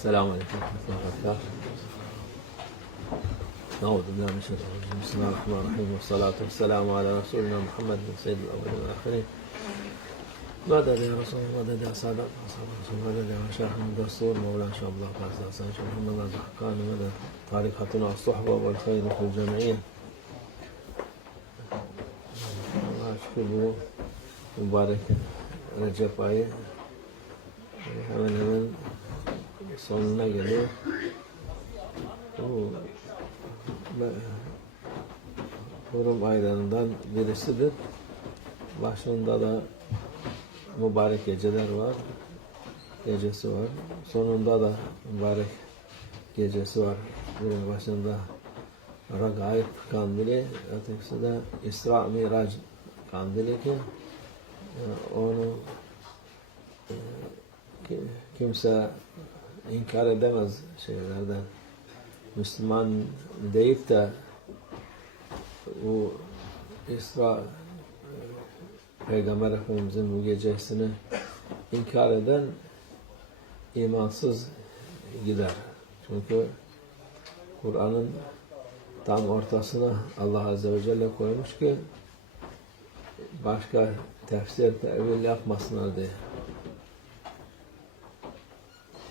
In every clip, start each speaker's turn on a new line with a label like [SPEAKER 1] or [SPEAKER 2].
[SPEAKER 1] السلام عليكم ورحمة الله وبركاته. نعوذ بالله من الشيطان الرجيم. بسم الله الرحمن الرحيم. والصلاة والسلام على رسولنا محمد سيد الأولين والآخرين. مدد يا رسول الله؟ مدد يا سادة؟ أصحاب رسول الله؟ مدد يا مشايخ الدستور؟ مولانا شاء الله فاز حسن شيخ محمد رضا حقان مدد طريقتنا الصحبة والخير في şükür bu mübarek Recep ayı hemen hemen sonuna geliyor. Be- Hurum aylarından birisidir. Başında da mübarek geceler var. Gecesi var. Sonunda da mübarek gecesi var. Birinin başında Ragaib kandili, ötekisi de İsra Mirac kandili ki e, onu e, ki- kimse inkar edemez şeylerden. Müslüman deyip de bu İsra Peygamber Efendimizin bu gecesini inkar eden imansız gider. Çünkü Kur'an'ın tam ortasına Allah Azze ve Celle koymuş ki başka tefsir, tevil yapmasınlar diye.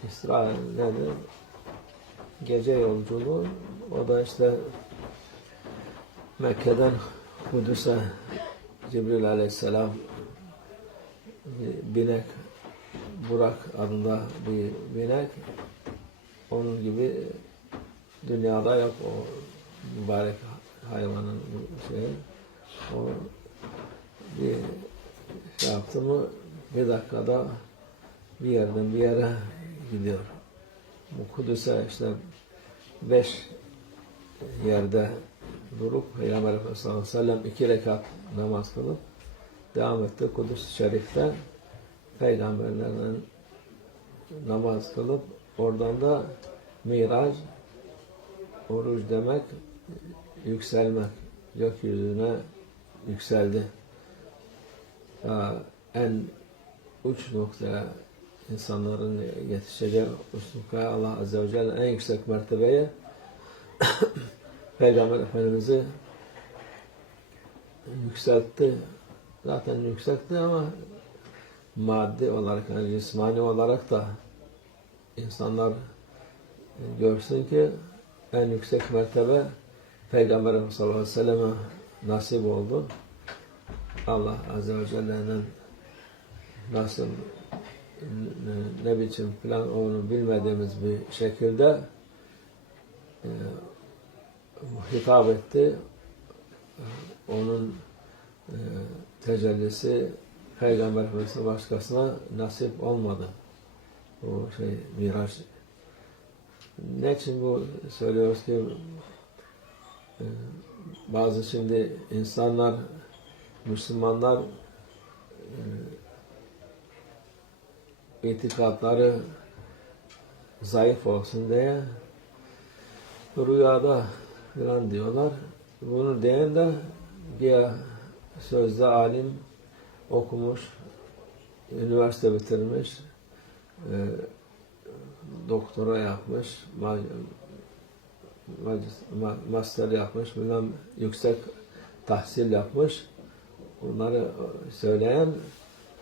[SPEAKER 1] İsra nedir? Gece yolculuğu. O da işte Mekke'den Kudüs'e Cibril Aleyhisselam bir binek Burak adında bir binek onun gibi dünyada yok o mübarek hayvanın şeyi. O bir şey yaptı mı bir dakikada bir yerden bir yere gidiyor. Bu Kudüs'e işte beş yerde durup Peygamber Efendimiz sallallahu aleyhi ve sellem iki rekat namaz kılıp devam etti. Kudüs-i Şerif'te peygamberlerden namaz kılıp oradan da Miraç oruç demek yükselmek. Gökyüzüne yükseldi. Daha en uç noktaya insanların yetişeceği noktaya Allah Azze ve Celle en yüksek mertebeye Peygamber Efendimiz'i yükseltti. Zaten yükseltti ama maddi olarak yani cismani olarak da insanlar görsün ki en yüksek mertebe Peygamber Efendimiz sallallahu aleyhi ve selleme nasip oldu. Allah Azze ve Celle'nin nasıl ne, biçim plan onu bilmediğimiz bir şekilde e, hitap etti. Onun e, tecellisi Peygamber Efendimiz'e başkasına nasip olmadı. O şey Miraç. Ne için bu söylüyoruz ki e, bazı şimdi insanlar Müslümanlar e, itikatları zayıf olsun diye rüyada falan diyorlar. Bunu diyen de bir sözde alim okumuş, üniversite bitirmiş, e, doktora yapmış, master yapmış, bilmem yüksek tahsil yapmış. Bunları söyleyen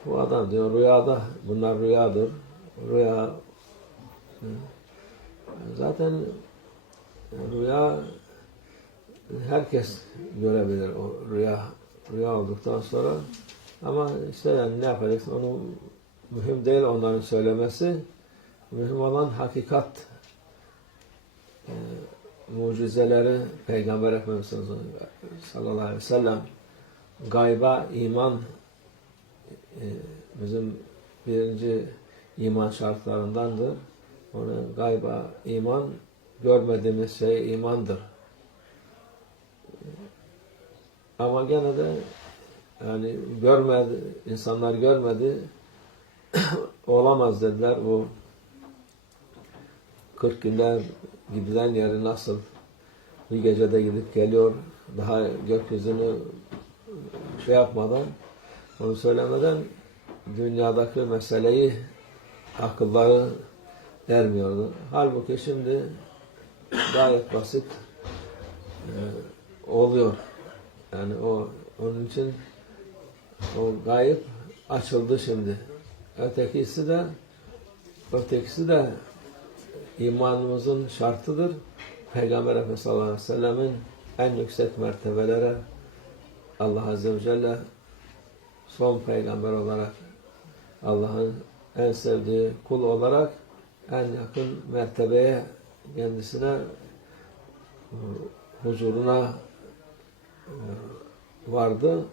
[SPEAKER 1] bu adam diyor rüyada, bunlar rüyadır. Rüya zaten rüya herkes görebilir o rüya rüya olduktan sonra. Ama işte yani ne yapacaksın? Onu mühim değil onların söylemesi. Mühim olan hakikat e, mucizeleri Peygamber Efendimiz sallallahu aleyhi ve sellem gayba iman bizim birinci iman şartlarındandır. Onu gayba iman görmediğimiz şey imandır. Ama gene de yani görmedi, insanlar görmedi, olamaz dediler. Bu 40 günler gidilen yeri nasıl bir gecede gidip geliyor, daha gökyüzünü şey yapmadan, onu söylemeden dünyadaki meseleyi akılları ermiyordu. Halbuki şimdi gayet basit e, oluyor. Yani o onun için o gayip açıldı şimdi. Ötekisi de ötekisi de imanımızın şartıdır. Peygamber Efendimiz sallallahu aleyhi ve sellemin en yüksek mertebelere Allah Azze ve Celle son peygamber olarak Allah'ın en sevdiği kul olarak en yakın mertebeye kendisine e, huzuruna e, vardı.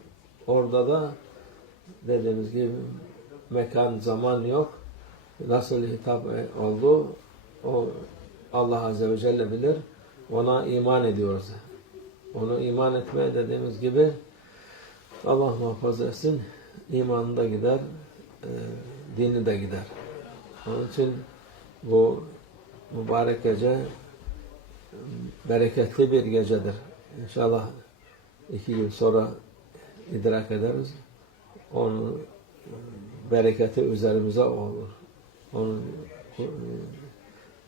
[SPEAKER 1] Orada da dediğimiz gibi mekan, zaman yok. Nasıl hitap oldu o Allah Azze ve Celle bilir. Ona iman ediyoruz. Onu iman etmeye dediğimiz gibi Allah muhafaza etsin imanı da gider, e, dini de gider. Onun için bu mübarek gece e, bereketli bir gecedir. İnşallah iki gün sonra idrak ederiz. Onun bereketi üzerimize olur. Onun e,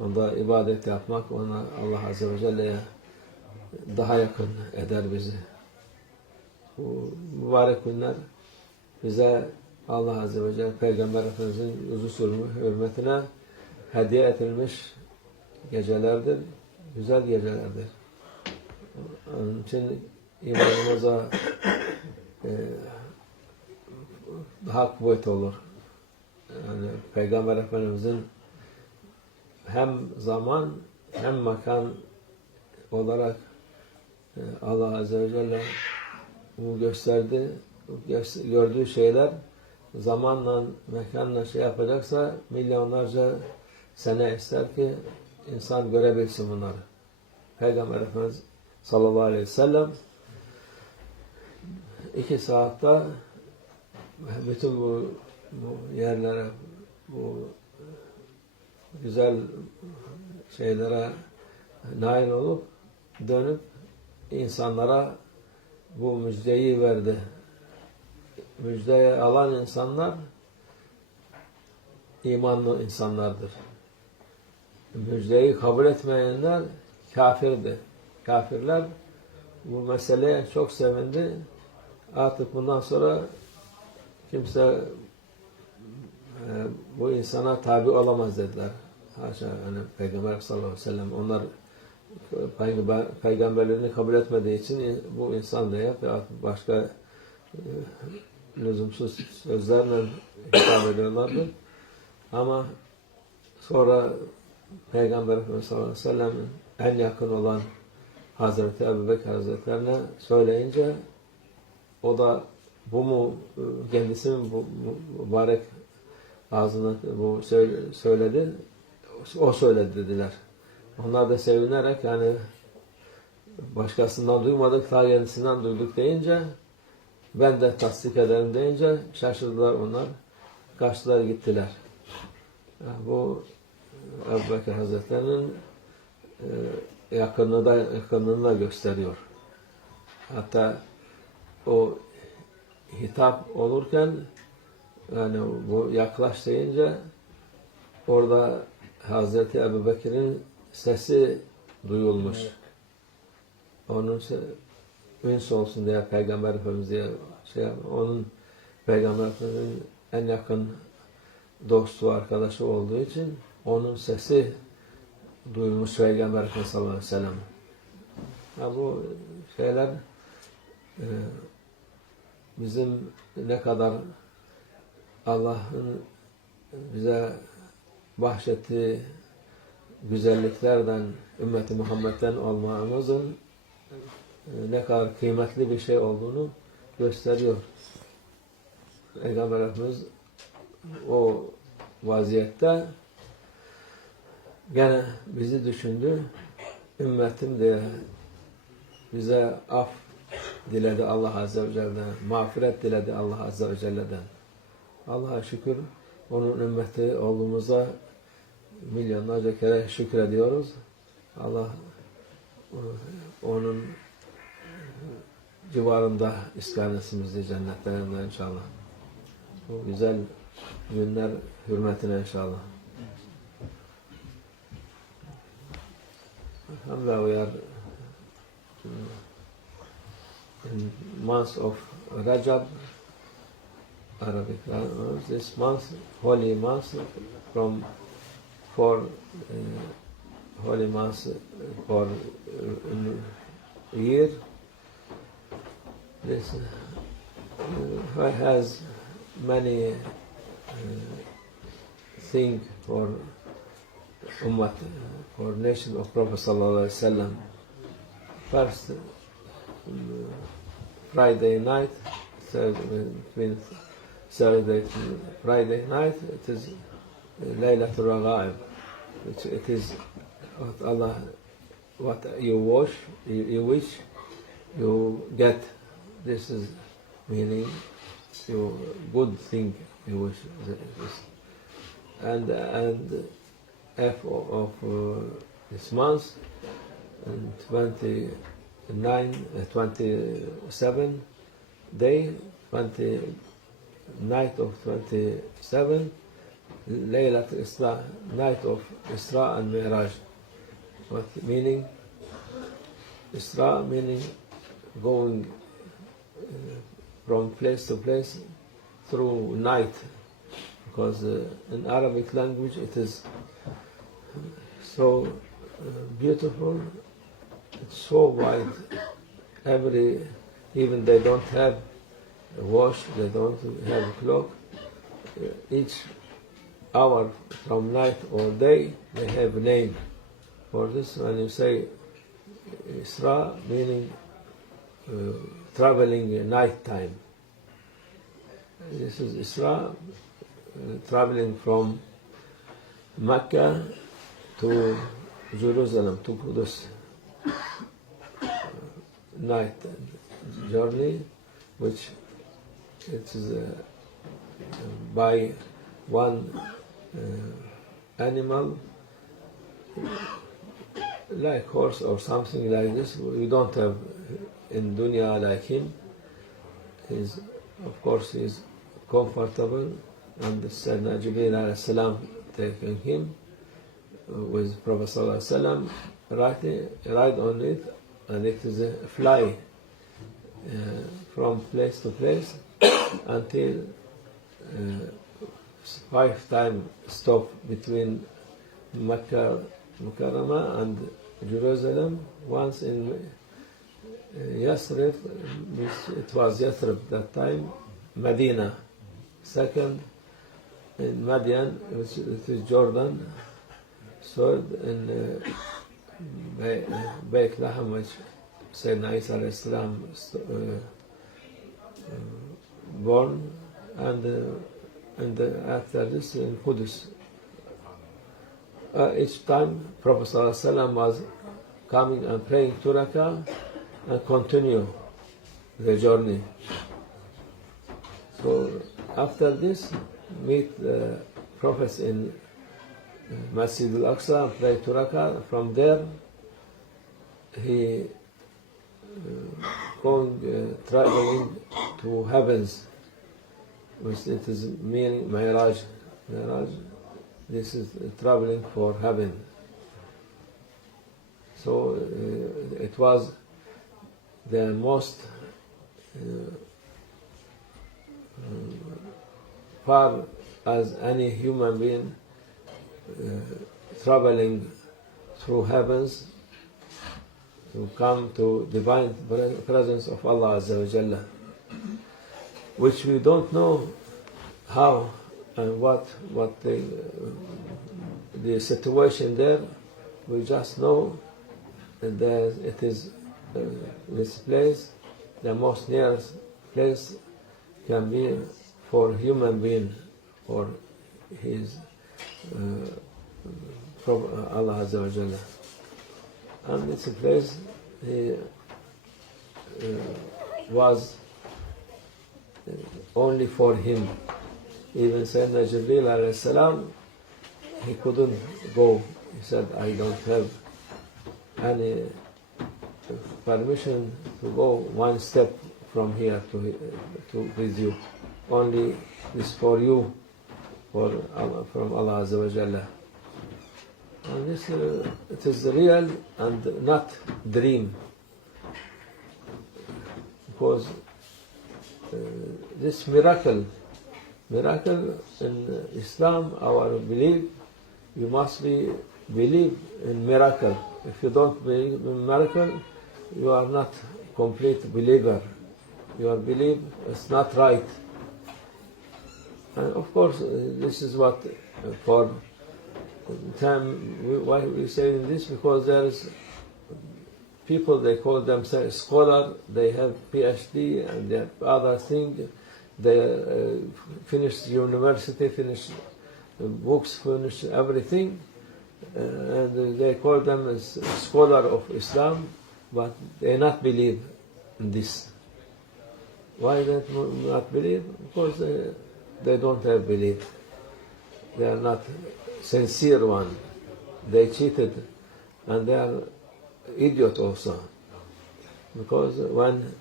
[SPEAKER 1] onda ibadet yapmak ona Allah Azze ve Celle'ye daha yakın eder bizi. Bu mübarek günler bize Allah Azze ve Celle Peygamber Efendimiz'in uzun sürümü hürmetine hediye edilmiş gecelerdir. Güzel gecelerdir. Onun için imanımıza e, daha kuvvet olur. Yani Peygamber Efendimiz'in hem zaman hem makan olarak e, Allah Azze ve Celle bu gösterdi. Gördüğü şeyler zamanla, mekanla şey yapacaksa milyonlarca sene ister ki insan görebilsin bunları. Peygamber Efendimiz sallallahu aleyhi ve sellem iki saatte bütün bu, bu yerlere, bu güzel şeylere nail olup dönüp insanlara bu müjdeyi verdi. Müjdeyi alan insanlar imanlı insanlardır. Müjdeyi kabul etmeyenler kafirdi. Kafirler bu meseleye çok sevindi. Artık bundan sonra kimse e, bu insana tabi olamaz dediler. Haşa yani Peygamber sallallahu aleyhi ve sellem onlar peygamberlerini kabul etmediği için bu insan yap başka e, lüzumsuz sözlerle hitap ediyorlardı. Ama sonra Peygamber Efendimiz sallallahu aleyhi ve sellem'in en yakın olan Hazreti Ebu Bekir Hazretlerine söyleyince o da bu mu kendisi mi bu mübarek ağzına bu söyle- söyledi o söyledi dediler. Onlar da sevinerek yani başkasından duymadık ta kendisinden duyduk deyince ben de tasdik ederim deyince şaşırdılar onlar. Kaçtılar gittiler. Yani bu Ebu Bekir Hazretleri'nin e, yakınlığı da, yakınlığını da gösteriyor. Hatta o hitap olurken yani bu yaklaş deyince orada Hazreti Ebu Bekir'in sesi duyulmuş. Onun üns olsun diye Peygamber Efendimiz diye şey onun Peygamber Efendimiz'in en yakın dostu, arkadaşı olduğu için onun sesi duyulmuş Peygamber Efendimiz sallallahu aleyhi ve sellem. Ha, bu şeyler e, bizim ne kadar Allah'ın bize bahşettiği güzelliklerden, ümmeti Muhammed'den olmamızın e, ne kadar kıymetli bir şey olduğunu gösteriyor. Peygamber Efendimiz o vaziyette gene bizi düşündü. Ümmetim diye bize af diledi Allah Azze ve Celle'den, mağfiret diledi Allah Azze ve Celle'den. Allah'a şükür onun ümmeti olduğumuza milyonlarca kere şükrediyoruz. Allah e, onun civarında iskan etsin bizi cennetlerinde inşallah. Bu güzel günler hürmetine inşallah. Alhamdulillah, we are in month of Rajab, Arabic. uh, This month, holy month, from four uh, holy months for uh, year. This uh, has many uh, thing for ummah, for nation of Prophet sallallahu. First, Friday night, third, between Saturday Friday night, it is Laylatul Raghaib, which it is what Allah, what you wish, you, you wish, you get. This is meaning you good thing you wish. And and F of uh, this month, and 29, uh, 27 day, 20 night of 27, Laylat Isra, night of Isra and Mi'raj. What meaning? Isra meaning going uh, from place to place through night, because uh, in Arabic language it is so uh, beautiful, it's so wide. Every, even they don't have a wash, they don't have a clock. Each hour from night or day, they have a name. For this, when you say Isra, meaning uh, traveling at night time. This is Isra, uh, traveling from Mecca to Jerusalem, to Qudus. Night journey, which it is uh, by one animal, like horse or something like this. We don't have in dunya like him. He's, of course, he's comfortable, and Sayyidina Jibreel salam taking him uh, with Prophet sallallahu alaihi wasallam, ride on it, and it is a fly uh, from place to place until uh, five time stop between Mecca, Mukarramah and Jerusalem. Once in uh, Yathrib, which it was Yathrib that time, Medina. Second in Madian, which is Jordan. Third in uh, Be- Beit Lahem, which Sayyidina Isa st- uh, uh, born, and uh, and after this in Qudus. Uh, each time Prophet wasallam was coming and praying two and continue the journey. So after this, meet the prophets in uh, Masjid al-Aqsa, pray two. From there, he uh, going uh, traveling to heavens, which it is meaning Mi'raj. Mi'raj, this is traveling for heaven. So uh, it was the most uh, far as any human being uh, traveling through heavens to come to divine presence of Allah Azza wa Jalla, which we don't know how and what what the, the situation there. We just know that it is uh, this place, the most nearest place can be for human being or his uh, from Allah Azza wa Jalla. And it's a place he uh, was only for him. Even Sayyidina Jibreel salam, he couldn't go. He said, I don't have any permission to go one step from here to, to with you. Only this for you, for from Allah Azza wa Jalla. And this, uh, it is real and not dream. Because uh, this miracle, miracle in Islam, our belief, you must be believe in miracle. If you don't believe in miracle, you are not complete believer. Your belief is not right. And of course, uh, this is what uh, for time why we say this because there is people they call themselves scholar. They have PhD and they have other things. They uh, finish university, finish uh, books, finish everything, uh, and they call them as scholar of Islam, but they not believe in this. Why they not believe? Because they, they don't have belief. They are not sincere one. They cheated, and they are idiot also. Because when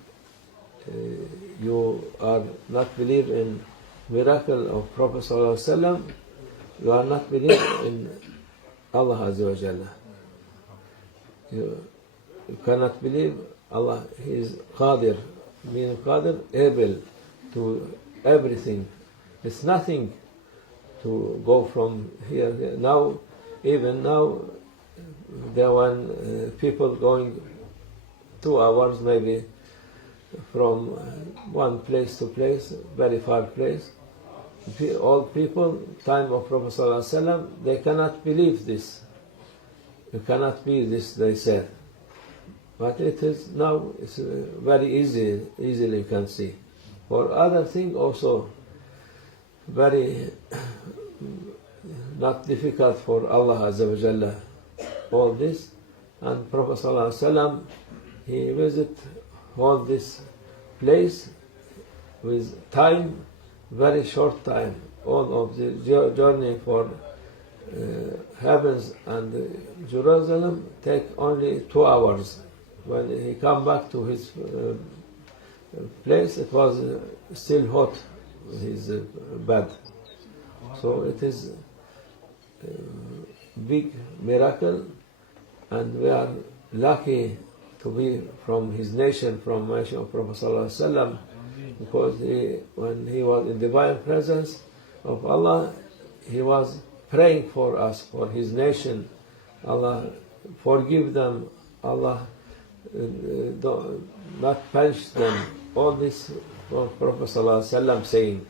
[SPEAKER 1] you are not believe in miracle of Prophet Sallallahu you are not believe in Allah Azza wa Jalla. You, you cannot believe Allah, He is Qadir, meaning Qadir, able to everything. It's nothing to go from here. Now, even now, there were uh, people going two hours maybe from one place to place, very far place. All people, time of Prophet Wasallam, they cannot believe this. You cannot be this, they said. But it is now it's uh, very easy, easily you can see. For other thing also, very not difficult for Allah Azza wa Jalla all this. And Prophet Wasallam, he visit all this place with time, very short time. All of the journey for uh, heavens and Jerusalem take only two hours. When he come back to his uh, place, it was still hot, his uh, bed. So it is uh, big miracle, and we are lucky to be from his nation, from nation of Prophet Sallallahu because he, when he was in divine presence of Allah, he was praying for us, for his nation. Allah forgive them. Allah uh, uh, don't- not punish them. All this from Prophet Sallallahu saying.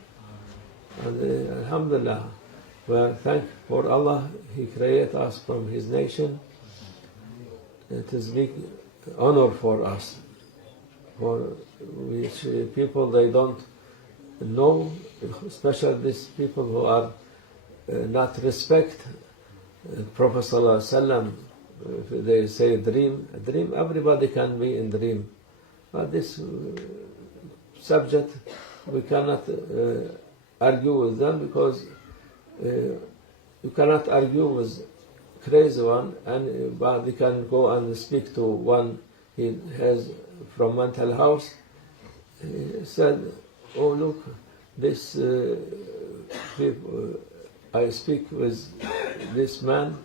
[SPEAKER 1] And uh, Alhamdulillah, we are thankful for Allah. He created us from His nation. It is big honor for us. For which uh, people they don't know, especially these people who are uh, not respect uh, Prophet Sallallahu. If they say dream, dream, everybody can be in dream. But this uh, subject, we cannot uh, argue with them because uh, you cannot argue with crazy one, and but they can go and speak to one he has from mental house. He said, "Oh look, this uh, people, I speak with this man,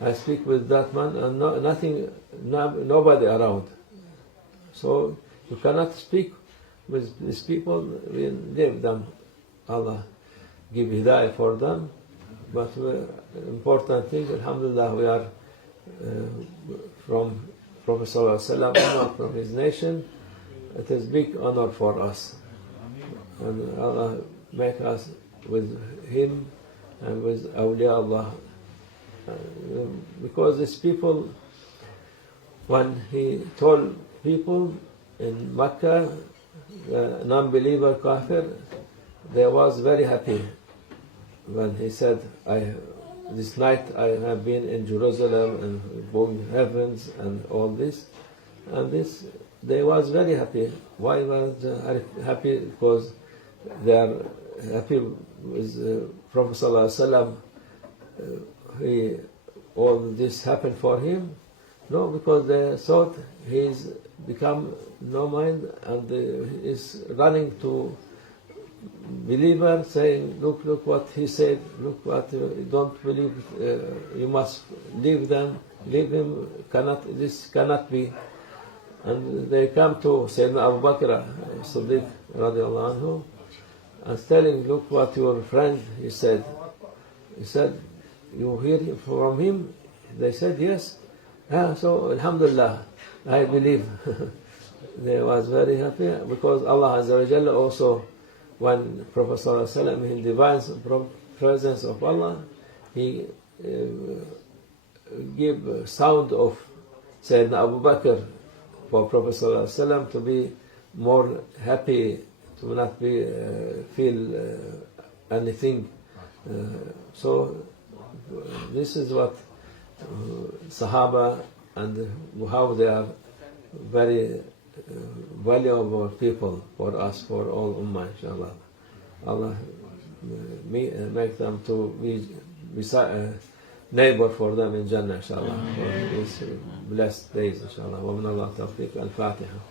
[SPEAKER 1] I speak with that man, and no, nothing, no, nobody around. So you cannot speak with these people. We leave them. Allah give hidayah for them. But we, important thing, Alhamdulillah, we are uh, from Prophet Sallallahu from his nation. It is big honor for us. And Allah make us with him and with awliya Allah. Uh, because these people, when he told people in Mecca, the non-believer kafir, they was very happy when he said, I, this night I have been in Jerusalem and going heavens and all this. And this, they was very happy. Why was they happy? Because they are happy with uh, Prophet Sallallahu. Uh, he, all this happened for him. No, because they thought he's become no mind and is running to believer saying, look, look what he said, look what you don't believe, uh, you must leave them, leave him, cannot, this cannot be. And they come to Sayyidina Abu Bakr uh, Siddiq radiallahu anhu and telling, look what your friend, he said. He said, you hear from him? They said, yes. Ah, so, Alhamdulillah, I believe. they was very happy because Allah Azza wa Jalla also, when Prophet Wasallam, he divine presence of Allah, he uh, give sound of Sayyidina Abu Bakr for Prophet Wasallam to be more happy, to not be uh, feel uh, anything. Uh, so this is what uh, Sahaba and how they are very Ee, valuable people for us, for all Ummah, inshallah. Allah e, me, e, make them to be, be uh, e, neighbor for them in Jannah, inshallah, for these blessed days, inshallah. Wa min Allah tawfiq. Al-Fatiha.